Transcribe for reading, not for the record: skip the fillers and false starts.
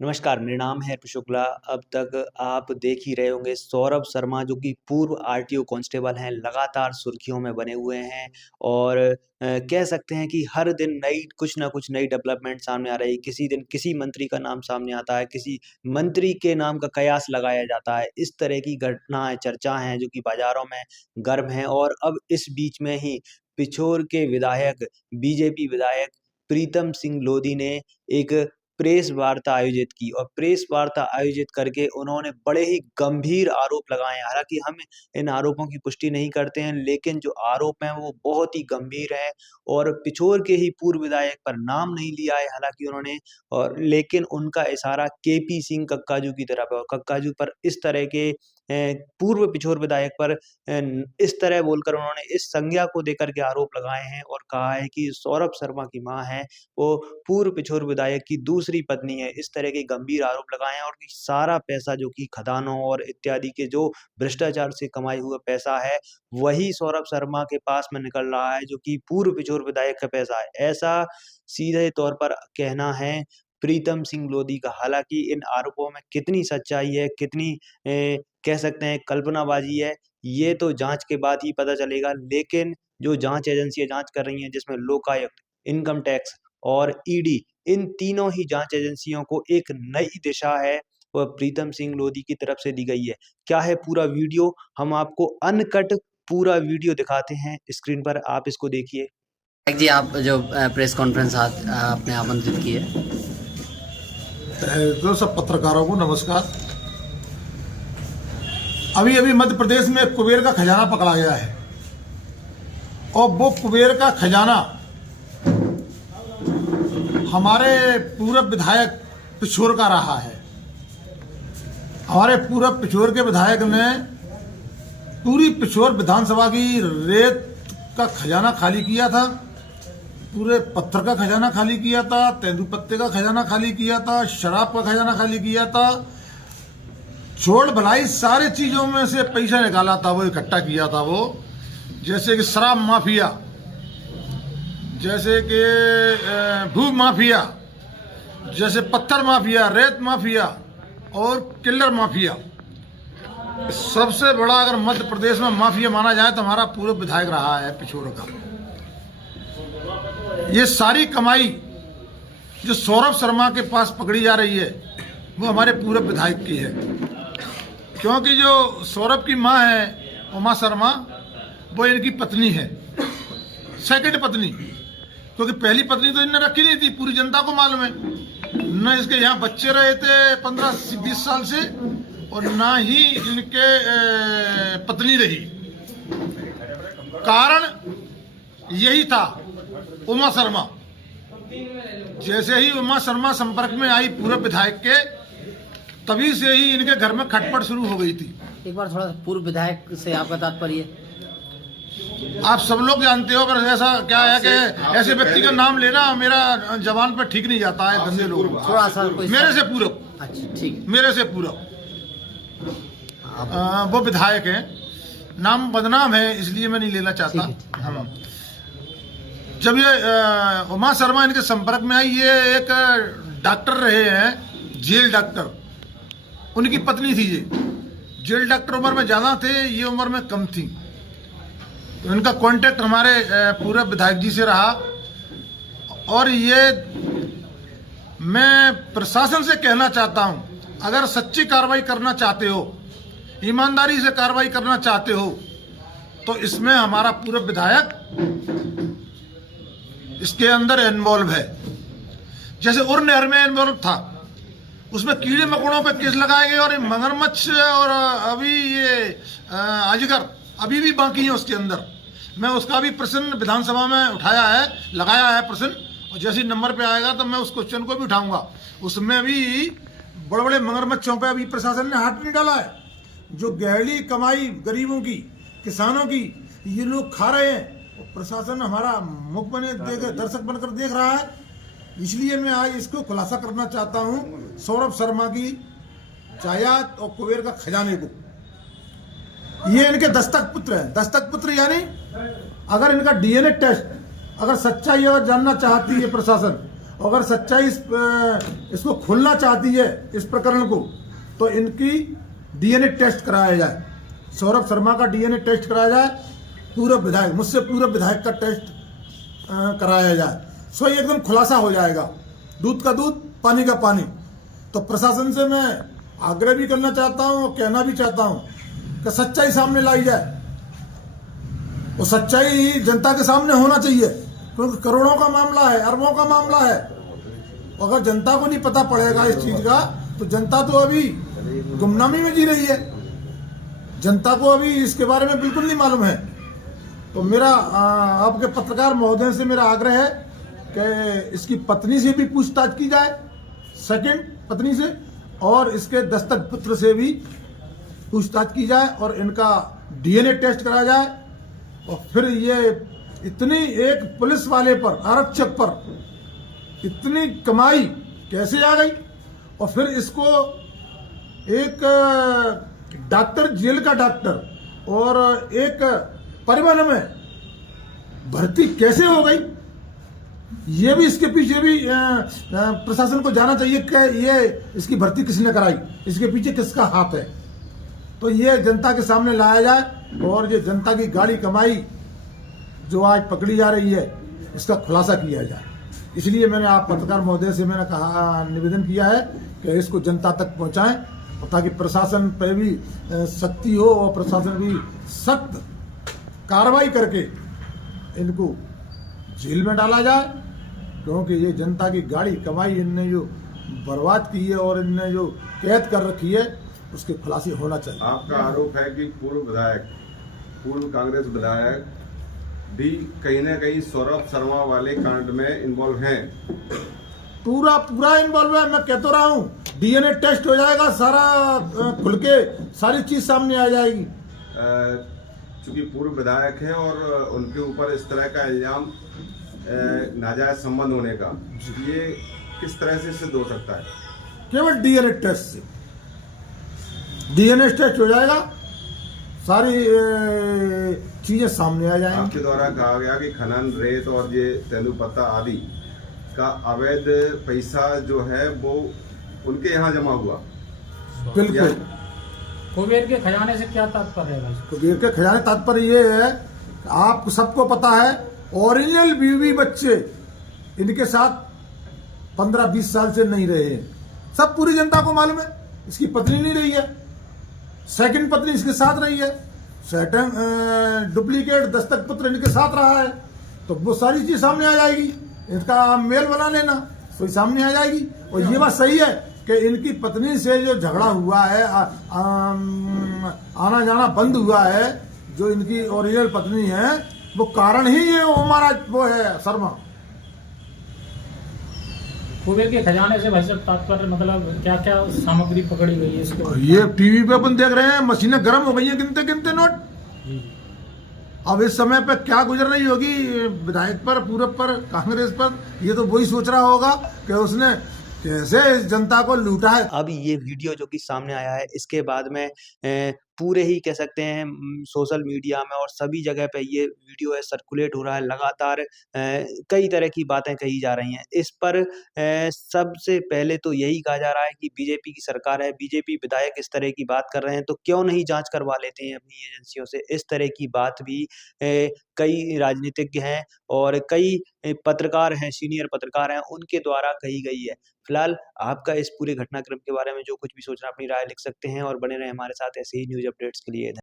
नमस्कार, मेरा नाम है अर्पित शुक्ला। अब तक आप देख ही रहे होंगे सौरभ शर्मा जो कि पूर्व आरटीओ कांस्टेबल हैं, लगातार सुर्खियों में बने हुए हैं और कह सकते हैं कि हर दिन नई कुछ न कुछ नई डेवलपमेंट सामने आ रही है। किसी दिन किसी मंत्री का नाम सामने आता है, किसी मंत्री के नाम का कयास लगाया जाता है। इस तरह की घटनाएँ, चर्चा हैं जो कि बाज़ारों में गर्म हैं और अब इस बीच में ही पिछोर के विधायक, बीजेपी विधायक प्रीतम सिंह लोधी ने एक प्रेस वार्ता आयोजित की और प्रेस वार्ता आयोजित करके उन्होंने बड़े ही गंभीर आरोप लगाए हैं। हालाँकि हम इन आरोपों की पुष्टि नहीं करते हैं, लेकिन जो आरोप हैं वो बहुत ही गंभीर हैं और पिछोर के ही पूर्व विधायक पर नाम नहीं लिया है हालाँकि उन्होंने और लेकिन उनका इशारा केपी सिंह कक्काजू की तरफ है और कक्काजू पर इस तरह के पूर्व पिछोर विधायक पर इस तरह बोलकर उन्होंने इस संज्ञा को देकर के आरोप लगाए हैं और कहा है कि सौरभ शर्मा की माँ हैं, वो पूर्व पिछोर विधायक की दूसरी पत्नी है। इस तरह के गंभीर आरोप लगाए हैं और कि सारा पैसा जो कि खदानों और इत्यादि के जो भ्रष्टाचार से कमाए हुए पैसा है, वही सौरभ शर्मा के पास में निकल रहा है जो कि पूर्व पिछोर विधायक का पैसा है। ऐसा सीधे तौर पर कहना है प्रीतम सिंह लोधी का। हालाँकि इन आरोपों में कितनी सच्चाई है, कितनी कह सकते हैं कल्पनाबाज़ी है, ये तो जाँच के बाद ही पता चलेगा। लेकिन जो जाँच एजेंसियाँ जाँच कर रही हैं जिसमें लोकायुक्त, इनकम टैक्स और ईडी इन तीनों ही जाँच एजेंसियों को एक नई दिशा है वह प्रीतम सिंह लोधी की तरफ से दी गई है। क्या है पूरा वीडियो? हम आपको अनकट पूरा वीडियो दिखाते हैं स्क्रीन पर, आप इसको देखिए। जी, आप जो प्रेस कॉन्फ्रेंस आज आपने आमंत्रित की है। तो सब पत्रकारों को नमस्कार। अभी अभी मध्य प्रदेश में कुबेर का खजाना पकड़ा गया है और वो कुबेर का खजाना हमारे पूर्व विधायक पिछोर का रहा है। हमारे पूर्व पिछोर के विधायक ने पूरी पिछोर विधानसभा की रेत का खजाना खाली किया था, पूरे पत्थर का खजाना खाली किया था, तेंदुपत्ते का खजाना खाली किया था, शराब का खजाना खाली किया था, छोड़ भलाई सारी चीजों में से पैसा निकाला था, वो इकट्ठा किया था। वो जैसे कि शराब माफिया, जैसे कि भू माफिया, जैसे पत्थर माफिया, रेत माफिया और किल्लर माफिया। सबसे बड़ा अगर मध्य प्रदेश में माफिया माना जाए तो हमारा पूर्व विधायक रहा है पिछोर का। ये सारी कमाई जो सौरभ शर्मा के पास पकड़ी जा रही है वो हमारे पूर्व विधायक की है, क्योंकि जो सौरभ की मां है उमा शर्मा वो इनकी पत्नी है, सेकंड पत्नी, क्योंकि पहली पत्नी तो इनने रखी नहीं थी, पूरी जनता को मालूम है। न इसके यहाँ बच्चे रहे थे 15-20 साल से और ना ही इनके पत्नी रही। कारण यही था उमा शर्मा। जैसे ही उमा शर्मा संपर्क में आई पूर्व विधायक के, तभी से ही इनके घर में खटपट शुरू हो गई थी। एक बार थोड़ा पूर्व विधायक से आपका तात्पर्य? आप सब लोग जानते हो, पर ऐसा क्या है कि ऐसे व्यक्ति का नाम लेना मेरा जबान पर ठीक नहीं जाता है। धंधे लोग थोड़ा सा मेरे से पूर्व, अच्छा ठीक, मेरे से पूर्व वो विधायक है, नाम बदनाम है इसलिए मैं नहीं लेना चाहता। जब ये उमा शर्मा इनके संपर्क में आई, ये एक डॉक्टर रहे हैं, जेल डॉक्टर, उनकी पत्नी थी। ये जेल डॉक्टर उम्र में ज्यादा थे, ये उम्र में कम थी। तो इनका कांटेक्ट हमारे पूर्व विधायक जी से रहा और ये मैं प्रशासन से कहना चाहता हूं, अगर सच्ची कार्रवाई करना चाहते हो, ईमानदारी से कार्रवाई करना चाहते हो, तो इसमें हमारा पूर्व विधायक इसके अंदर इन्वॉल्व है। जैसे उर नहर में इन्वॉल्व था, उसमें कीड़े मकोड़ों पे केस लगाए गए और मगरमच्छ और अभी ये अजगर अभी भी बाकी है उसके अंदर। मैं उसका भी प्रश्न विधानसभा में उठाया है, लगाया है प्रश्न, और जैसे नंबर पे आएगा तो मैं उस क्वेश्चन को भी उठाऊंगा। उसमें भी बड़े बड़े मगरमच्छों पे अभी प्रशासन ने हाथ नहीं डाला है। जो गहरी कमाई गरीबों की, किसानों की, ये लोग खा रहे हैं, प्रशासन हमारा मुख बने दर्शक बनकर देख रहा है। इसलिए मैं आज इसको खुलासा करना चाहता हूं, सौरभ शर्मा की जायदाद और कुबेर का खजाने को। ये इनके दस्तक पुत्र हैं। दस्तक पुत्र यानी अगर इनका डीएनए टेस्ट, अगर सच्चाई अगर जानना चाहती है प्रशासन, अगर सच्चाई इसको खुलना चाहती है इस प्रकरण को, तो इनकी डीएनए टेस्ट कराया जाए, सौरभ शर्मा का डीएनए टेस्ट कराया जाए, पूर्व विधायक, मुझसे पूर्व विधायक का टेस्ट कराया जाए, सो एकदम खुलासा हो जाएगा, दूध का दूध पानी का पानी। तो प्रशासन से मैं आग्रह भी करना चाहता हूं और कहना भी चाहता हूं कि सच्चाई सामने लाई जाए, और सच्चाई जनता के सामने होना चाहिए, क्योंकि करोड़ों का मामला है, अरबों का मामला है। अगर जनता को नहीं पता पड़ेगा इस चीज का, तो जनता तो अभी गुमनामी में जी रही है, जनता को अभी इसके बारे में बिल्कुल नहीं मालूम है। तो मेरा आपके पत्रकार महोदय से मेरा आग्रह है कि इसकी पत्नी से भी पूछताछ की जाए, सेकंड पत्नी से, और इसके दस्तक पुत्र से भी पूछताछ की जाए, और इनका डीएनए टेस्ट कराया जाए। और फिर ये इतनी एक पुलिस वाले पर, आरक्षक पर इतनी कमाई कैसे आ गई, और फिर इसको एक डॉक्टर, जेल का डॉक्टर और एक परिवहन में भर्ती कैसे हो गई, ये भी इसके पीछे भी प्रशासन को जाना चाहिए कि ये इसकी भर्ती किसने कराई, इसके पीछे किसका हाथ है। तो ये जनता के सामने लाया जाए, और ये जनता की गाड़ी कमाई जो आज पकड़ी जा रही है, इसका खुलासा किया जाए। इसलिए मैंने आप पत्रकार महोदय से मैंने कहा, निवेदन किया है कि इसको जनता तक पहुंचाएं, ताकि प्रशासन पे भी सख्ती हो और प्रशासन भी सख्त कार्रवाई करके इनको जेल में डाला जाए, क्योंकि ये जनता की गाड़ी कमाई इनने जो बर्बाद की है और इनने जो कैद कर रखी है, उसके खुलासे होना चाहिए। आपका आरोप है कि पूर्व विधायक, पूर्व कांग्रेस विधायक भी कहीं ना कहीं सौरभ शर्मा वाले कांड में इन्वॉल्व हैं। पूरा इन्वॉल्व है, मैं कह तो रहा हूँ। डीएनए टेस्ट हो जाएगा, सारा खुल के सारी चीज सामने आ जाएगी। चूंकि पूर्व विधायक हैं और उनके ऊपर इस तरह का इल्जाम नाजायज संबंध होने का, ये किस तरह से सिद्ध हो सकता है? केवल डीएनए टेस्ट से, डीएनए टेस्ट हो जाएगा, सारी चीजें सामने आ जाएंगी। आपके द्वारा कहा गया कि खनन, रेत और ये तेंदुपत्ता आदि का अवैध पैसा जो है वो उनके यहाँ जमा हुआ। बिल्कुल। कुबेर के खजाने से क्या तात्पर्य है? कुबेर के खजाने तात्पर्य ये है, आप सबको पता है, ओरिजिनल बीवी बच्चे इनके साथ 15-20 साल से नहीं रहे हैं, सब पूरी जनता को मालूम है। इसकी पत्नी नहीं रही है, सेकंड पत्नी इसके साथ रही है, सेकंड डुप्लीकेट दस्तक पुत्र इनके साथ रहा है, तो वो सारी चीज सामने आ जाएगी। इसका मेल बना लेना, तो सामने आ जाएगी। और ये बात सही है कि इनकी पत्नी से जो झगड़ा हुआ है, आना जाना बंद हुआ है, जो इनकी ओरिजिनल पत्नी है, वो कारण ही ये हमारा वो है शर्मा। कुबेर के खजाने से भाई साहब तात्पर्य मतलब क्या क्या सामग्री पकड़ी गई है इसके? ये टीवी पे अपन देख रहे हैं, मशीनें गर्म हो गई हैं गिनते गिनते नोट। अब इस समय पे क्या गुजर रही होगी विधायक पर, पूरब पर, कांग्रेस पर, ये तो वही सोच रहा होगा कि उसने कैसे इस जनता को लूटा है। अब ये वीडियो जो कि सामने आया है, इसके बाद में पूरे ही कह सकते हैं सोशल मीडिया में और सभी जगह पे ये वीडियो है सर्कुलेट हो रहा है, लगातार कई तरह की बातें कही जा रही हैं। इस पर सबसे पहले तो यही कहा जा रहा है कि बीजेपी की सरकार है, बीजेपी विधायक इस तरह की बात कर रहे हैं, तो क्यों नहीं जांच करवा लेते हैं अपनी एजेंसियों से। इस तरह की बात भी कई राजनीतिज्ञ हैं और कई पत्रकार हैं, सीनियर पत्रकार हैं, उनके द्वारा कही गई है। फिलहाल आपका इस पूरे घटनाक्रम के बारे में जो कुछ भी सोचना, अपनी राय लिख सकते हैं और बने रहें हमारे साथ ऐसे ही न्यूज़ अपडेट्स के लिए।